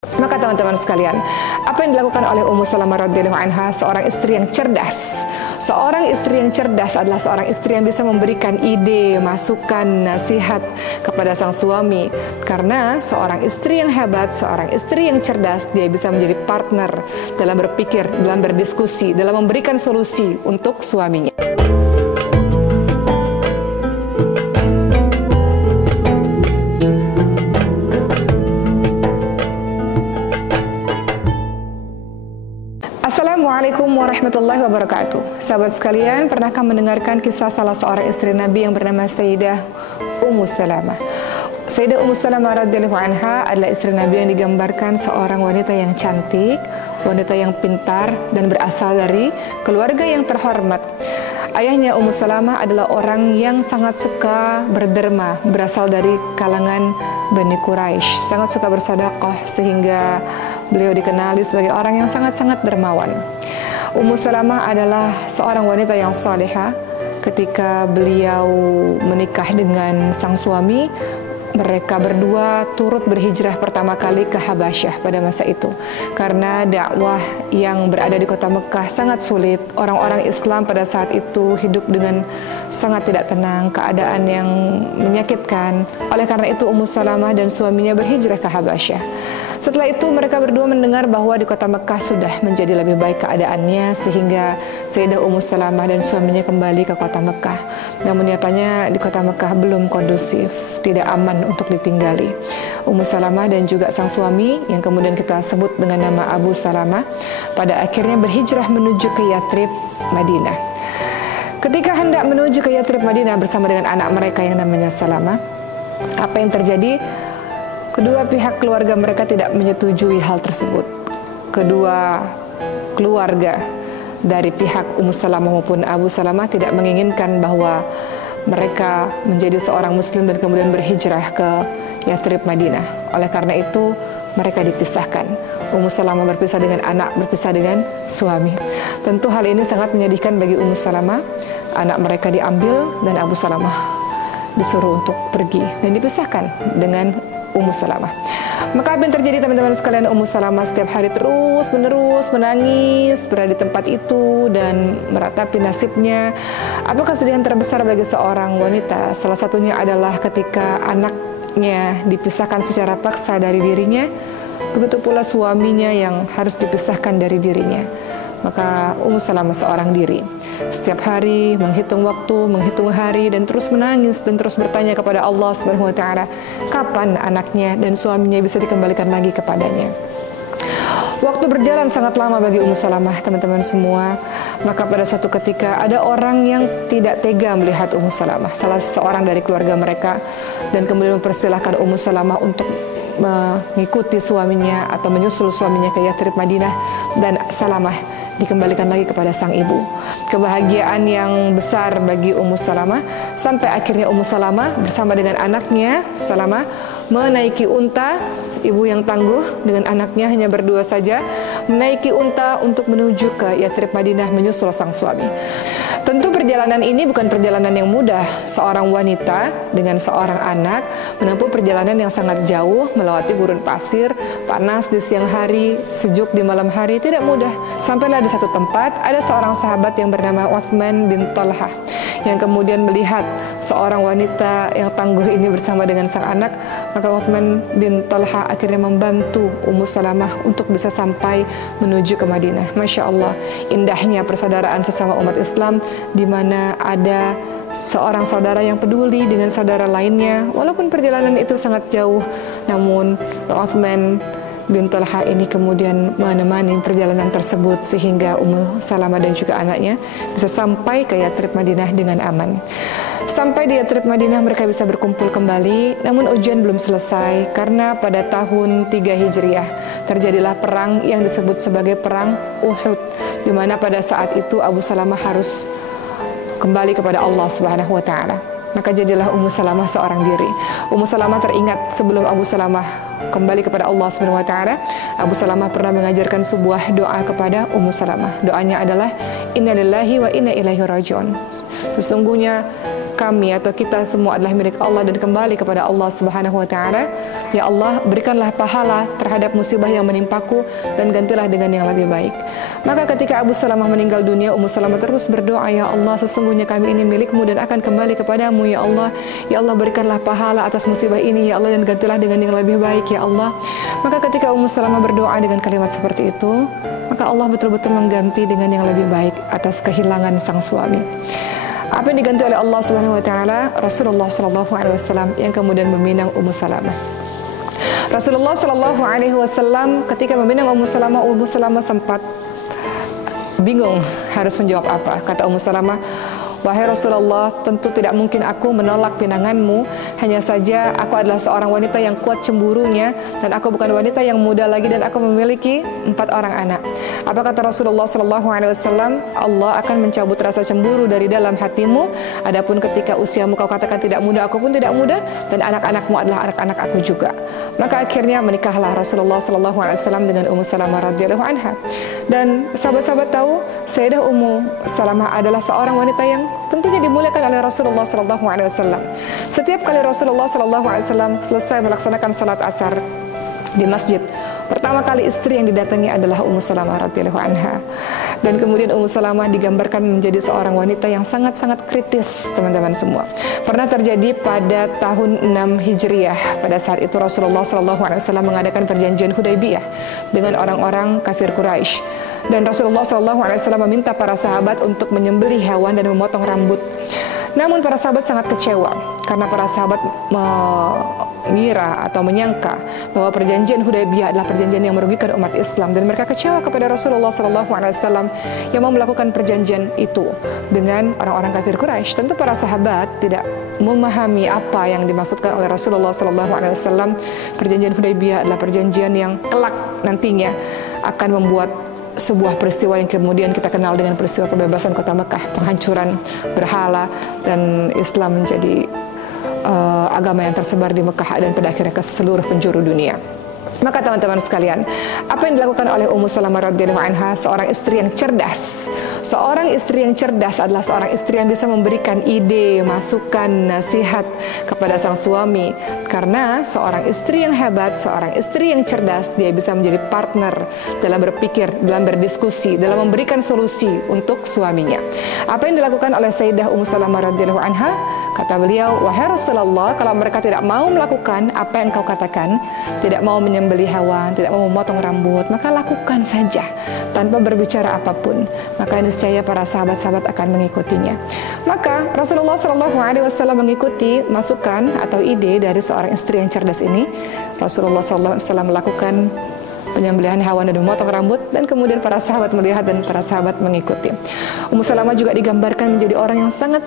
Maka teman-teman sekalian, apa yang dilakukan oleh Ummu Salamah radhiyallahu anha, seorang istri yang cerdas. Seorang istri yang cerdas adalah seorang istri yang bisa memberikan ide, masukan, nasihat kepada sang suami. Karena seorang istri yang hebat, seorang istri yang cerdas, dia bisa menjadi partner dalam berpikir, dalam berdiskusi, dalam memberikan solusi untuk suaminya. Assalamualaikum warahmatullahi wabarakatuh. Sahabat sekalian, pernahkah mendengarkan kisah salah seorang istri Nabi yang bernama Sayyidah Ummu Salamah? Sayyidah Ummu Salamah radhiyallahu anha adalah istri Nabi yang digambarkan seorang wanita yang cantik, wanita yang pintar, dan berasal dari keluarga yang terhormat. Ayahnya Ummu Salamah adalah orang yang sangat suka berderma, berasal dari kalangan Bani Quraisy, sangat suka bersedekah sehingga beliau dikenali sebagai orang yang sangat-sangat dermawan. Ummu Salamah adalah seorang wanita yang salihah. Ketika beliau menikah dengan sang suami, mereka berdua turut berhijrah pertama kali ke Habasyah pada masa itu. Karena dakwah yang berada di kota Mekah sangat sulit. Orang-orang Islam pada saat itu hidup dengan sangat tidak tenang, keadaan yang menyakitkan. Oleh karena itu Ummu Salamah dan suaminya berhijrah ke Habasyah. Setelah itu mereka berdua mendengar bahwa di kota Mekah sudah menjadi lebih baik keadaannya, sehingga Sayyidah Ummu Salamah dan suaminya kembali ke kota Mekah. Namun nyatanya di kota Mekah belum kondusif, tidak aman untuk ditinggali. Ummu Salamah dan juga sang suami yang kemudian kita sebut dengan nama Abu Salamah pada akhirnya berhijrah menuju ke Yathrib, Madinah. Ketika hendak menuju ke Yathrib, Madinah bersama dengan anak mereka yang namanya Salamah, apa yang terjadi? Kedua pihak keluarga mereka tidak menyetujui hal tersebut. Kedua keluarga dari pihak Ummu Salamah maupun Abu Salamah tidak menginginkan bahwa mereka menjadi seorang muslim dan kemudian berhijrah ke Yathrib, Madinah. Oleh karena itu mereka dipisahkan. Ummu Salamah berpisah dengan anak, berpisah dengan suami. Tentu hal ini sangat menyedihkan bagi Ummu Salamah. Anak mereka diambil dan Abu Salamah disuruh untuk pergi dan dipisahkan dengan Ummu Salamah. Maka apa yang terjadi teman-teman sekalian? Ummu Salamah setiap hari terus menerus menangis berada di tempat itu dan meratapi nasibnya. Apa kesedihan terbesar bagi seorang wanita? Salah satunya adalah ketika anaknya dipisahkan secara paksa dari dirinya, begitu pula suaminya yang harus dipisahkan dari dirinya. Maka Ummu Salamah seorang diri, setiap hari menghitung waktu, menghitung hari, dan terus menangis dan terus bertanya kepada Allah Subhanahu wa Ta'ala, kapan anaknya dan suaminya bisa dikembalikan lagi kepadanya. Waktu berjalan sangat lama bagi Ummu Salamah, teman-teman semua. Maka pada suatu ketika ada orang yang tidak tega melihat Ummu Salamah, salah seorang dari keluarga mereka, dan kemudian mempersilahkan Ummu Salamah untuk mengikuti suaminya atau menyusul suaminya ke Yathrib, Madinah, dan Salamah dikembalikan lagi kepada sang ibu. Kebahagiaan yang besar bagi Ummu Salamah sampai akhirnya Ummu Salamah bersama dengan anaknya Salamah menaiki unta. Ibu yang tangguh dengan anaknya hanya berdua saja menaiki unta untuk menuju ke Yathrib, Madinah menyusul sang suami. Tentu perjalanan ini bukan perjalanan yang mudah. Seorang wanita dengan seorang anak menempuh perjalanan yang sangat jauh, melewati gurun pasir, panas di siang hari, sejuk di malam hari, tidak mudah. Sampailah di satu tempat, ada seorang sahabat yang bernama Uthman bin Talhah yang kemudian melihat seorang wanita yang tangguh ini bersama dengan sang anak. Maka Uthman bin Talhah akhirnya membantu Ummu Salamah untuk bisa sampai menuju ke Madinah. Masya Allah, indahnya persaudaraan sesama umat Islam, di mana ada seorang saudara yang peduli dengan saudara lainnya. Walaupun perjalanan itu sangat jauh, namun Uthman bin Talhah ini kemudian menemani perjalanan tersebut sehingga Ummu Salamah dan juga anaknya bisa sampai ke Yathrib, Madinah dengan aman. Sampai di Yathrib, Madinah mereka bisa berkumpul kembali, namun ujian belum selesai karena pada tahun 3 Hijriah terjadilah perang yang disebut sebagai perang Uhud, di mana pada saat itu Abu Salamah harus kembali kepada Allah Subhanahu wa Ta'ala. Maka jadilah Ummu Salamah seorang diri. Ummu Salamah teringat sebelum Abu Salamah kembali kepada Allah Subhanahu wa Ta'ala, Abu Salamah pernah mengajarkan sebuah doa kepada Ummu Salamah. Doanya adalah Innalillahi wa inna ilaihi raji'un. Sesungguhnya kami atau kita semua adalah milik Allah dan kembali kepada Allah Subhanahu wa taala. Ya Allah, berikanlah pahala terhadap musibah yang menimpaku dan gantilah dengan yang lebih baik. Maka ketika Abu Salamah meninggal dunia, Ummu Salamah terus berdoa, ya Allah, sesungguhnya kami ini milikmu dan akan kembali kepadamu, ya Allah. Ya Allah, berikanlah pahala atas musibah ini, ya Allah, dan gantilah dengan yang lebih baik, ya Allah. Maka ketika Ummu Salamah berdoa dengan kalimat seperti itu, maka Allah betul-betul mengganti dengan yang lebih baik atas kehilangan sang suami. Apa yang diganti oleh Allah Subhanahu wa taala? Rasulullah sallallahu alaihi wasallam yang kemudian meminang Ummu Salamah. Rasulullah sallallahu alaihi wasallam ketika meminang Ummu Salamah sempat bingung harus menjawab apa. Kata Ummu Salamah, wahai Rasulullah, tentu tidak mungkin aku menolak pinanganmu. Hanya saja aku adalah seorang wanita yang kuat cemburunya, dan aku bukan wanita yang muda lagi, dan aku memiliki 4 orang anak. Apa kata Rasulullah SAW? Allah akan mencabut rasa cemburu dari dalam hatimu. Adapun ketika usiamu kau katakan tidak muda, aku pun tidak muda, dan anak-anakmu adalah anak-anak aku juga. Maka akhirnya menikahlah Rasulullah SAW dengan Ummu Salamah radhiyallahu anha. Dan sahabat-sahabat tahu, Sayyidah Ummu Salamah adalah seorang wanita yang tentunya dimuliakan oleh Rasulullah SAW. Setiap kali Rasulullah SAW selesai melaksanakan salat asar di masjid, pertama kali istri yang didatangi adalah Ummu Salamah radhiyallahu anha. Dan kemudian Ummu Salamah digambarkan menjadi seorang wanita yang sangat-sangat kritis, teman-teman semua. Pernah terjadi pada tahun 6 Hijriah. Pada saat itu Rasulullah SAW mengadakan perjanjian Hudaybiyah dengan orang-orang kafir Quraisy. Dan Rasulullah SAW meminta para sahabat untuk menyembelih hewan dan memotong rambut. Namun para sahabat sangat kecewa karena para sahabat mengira atau menyangka bahwa perjanjian Hudaybiyah adalah perjanjian yang merugikan umat Islam, dan mereka kecewa kepada Rasulullah SAW yang mau melakukan perjanjian itu dengan orang-orang kafir Quraisy. Tentu para sahabat tidak memahami apa yang dimaksudkan oleh Rasulullah SAW. Perjanjian Hudaybiyah adalah perjanjian yang kelak nantinya akan membuat sebuah peristiwa yang kemudian kita kenal dengan peristiwa pembebasan kota Mekah, penghancuran berhala, dan Islam menjadi agama yang tersebar di Mekah dan pada akhirnya ke seluruh penjuru dunia. Maka teman-teman sekalian, apa yang dilakukan oleh Ummu Salamah radhiyallahu anha, seorang istri yang cerdas. Seorang istri yang cerdas adalah seorang istri yang bisa memberikan ide, masukan, nasihat kepada sang suami. Karena seorang istri yang hebat, seorang istri yang cerdas, dia bisa menjadi partner dalam berpikir, dalam berdiskusi, dalam memberikan solusi untuk suaminya. Apa yang dilakukan oleh Sayyidah Ummu Salamah radhiyallahu anha? Kata beliau, wahai Rasulullah, kalau mereka tidak mau melakukan apa yang kau katakan, tidak mau beli hewan, tidak mau memotong rambut, maka lakukan saja tanpa berbicara apapun. Maka niscaya para sahabat-sahabat akan mengikutinya. Maka Rasulullah SAW mengikuti masukan atau ide dari seorang istri yang cerdas ini. Rasulullah SAW melakukan penyembelihan hewan dan memotong rambut, dan kemudian para sahabat melihat dan para sahabat mengikuti. Ummu Salamah juga digambarkan menjadi orang yang sangat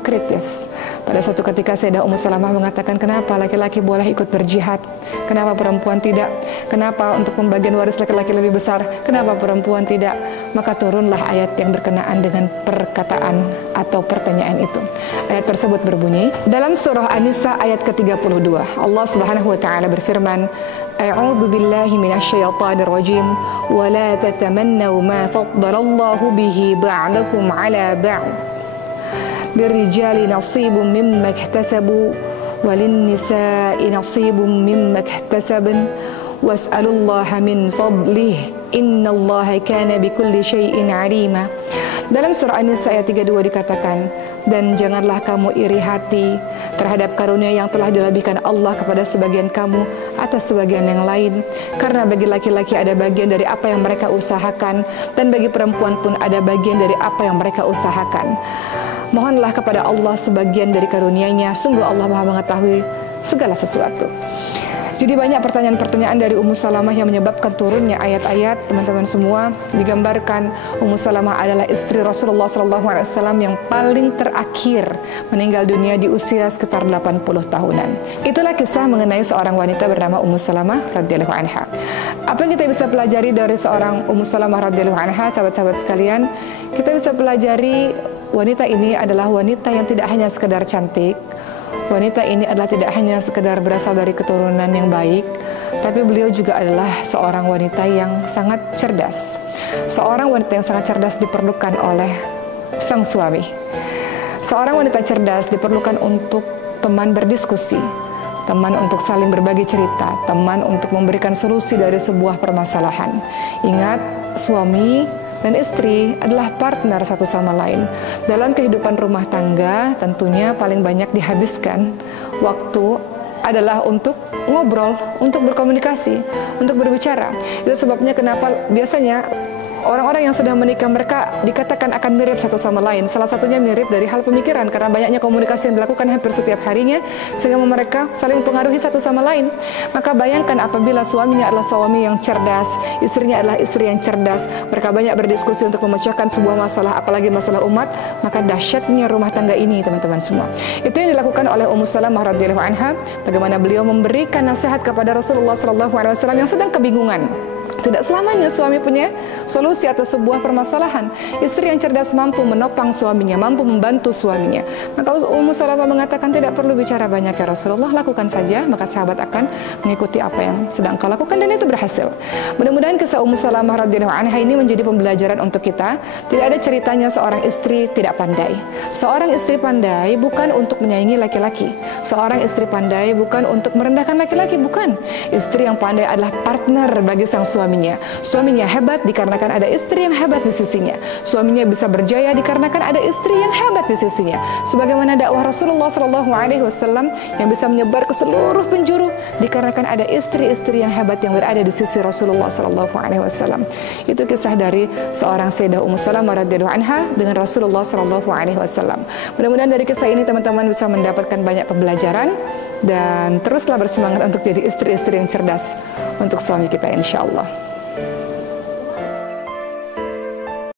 kritis. Pada suatu ketika Sayyidah Ummu Salamah mengatakan, kenapa laki-laki boleh ikut berjihad, kenapa perempuan tidak? Kenapa untuk pembagian waris laki-laki lebih besar, kenapa perempuan tidak? Maka turunlah ayat yang berkenaan dengan perkataan atau pertanyaan itu. Ayat tersebut berbunyi dalam surah An-Nisa ayat ke-32. Allah Subhanahu wa taala berfirman, A'udzu billahi minasyaitonir rajim wa la tatamannaw ma faddalallahu bihi ba'dakum 'ala ba'd. Lirrijali nasibun mimma iktasabu walin-nisa'i nasibun mimma iktasabn was'alullaha min fadlihi innallaha kana bikulli syai'in 'alima. Dalam surah An-Nisa ayat 32 dikatakan, dan janganlah kamu iri hati terhadap karunia yang telah dilebihkan Allah kepada sebagian kamu atas sebagian yang lain, karena bagi laki-laki ada bagian dari apa yang mereka usahakan, dan bagi perempuan pun ada bagian dari apa yang mereka usahakan. Mohonlah kepada Allah sebagian dari karunia-Nya, sungguh Allah Maha mengetahui segala sesuatu. Jadi banyak pertanyaan-pertanyaan dari Ummu Salamah yang menyebabkan turunnya ayat-ayat. Teman-teman semua, digambarkan Ummu Salamah adalah istri Rasulullah SAW yang paling terakhir meninggal dunia di usia sekitar 80 tahunan. Itulah kisah mengenai seorang wanita bernama Ummu Salamah radhiyallahu anha. Apa yang kita bisa pelajari dari seorang Ummu Salamah radhiyallahu anha, sahabat-sahabat sekalian? Kita bisa pelajari wanita ini adalah wanita yang tidak hanya sekedar cantik. Wanita ini adalah tidak hanya sekedar berasal dari keturunan yang baik, tapi beliau juga adalah seorang wanita yang sangat cerdas. Seorang wanita yang sangat cerdas diperlukan oleh sang suami. Seorang wanita cerdas diperlukan untuk teman berdiskusi, teman untuk saling berbagi cerita, teman untuk memberikan solusi dari sebuah permasalahan. Ingat, suami dan istri adalah partner satu sama lain. Dalam kehidupan rumah tangga, tentunya paling banyak dihabiskan waktu adalah untuk ngobrol, untuk berkomunikasi, untuk berbicara. Itu sebabnya kenapa biasanya orang-orang yang sudah menikah mereka dikatakan akan mirip satu sama lain. Salah satunya mirip dari hal pemikiran, karena banyaknya komunikasi yang dilakukan hampir setiap harinya, sehingga mereka saling mempengaruhi satu sama lain. Maka bayangkan apabila suaminya adalah suami yang cerdas, istrinya adalah istri yang cerdas, mereka banyak berdiskusi untuk memecahkan sebuah masalah, apalagi masalah umat, maka dahsyatnya rumah tangga ini, teman-teman semua. Itu yang dilakukan oleh Ummu Salamah radhiyallahu anha, bagaimana beliau memberikan nasihat kepada Rasulullah SAW yang sedang kebingungan. Tidak selamanya suami punya solusi atas sebuah permasalahan. Istri yang cerdas mampu menopang suaminya, mampu membantu suaminya. Maka Ummu Salamah mengatakan, tidak perlu bicara banyak ya Rasulullah, lakukan saja, maka sahabat akan mengikuti apa yang sedang kau lakukan, dan itu berhasil. Mudah-mudahan kisah Ummu Salamah radhiyallahu anha ini menjadi pembelajaran untuk kita. Tidak ada ceritanya seorang istri tidak pandai. Seorang istri pandai bukan untuk menyaingi laki-laki. Seorang istri pandai bukan untuk merendahkan laki-laki, bukan. Istri yang pandai adalah partner bagi sang suami. Suaminya hebat dikarenakan ada istri yang hebat di sisinya. Suaminya bisa berjaya dikarenakan ada istri yang hebat di sisinya. Sebagaimana dakwah Rasulullah SAW yang bisa menyebar ke seluruh penjuru dikarenakan ada istri-istri yang hebat yang berada di sisi Rasulullah SAW. Itu kisah dari seorang Sayyidah Ummu Salamah radhiyallahu anha dengan Rasulullah SAW. Mudah-mudahan dari kisah ini teman-teman bisa mendapatkan banyak pembelajaran, dan teruslah bersemangat untuk jadi istri-istri yang cerdas untuk suami kita, insya Allah.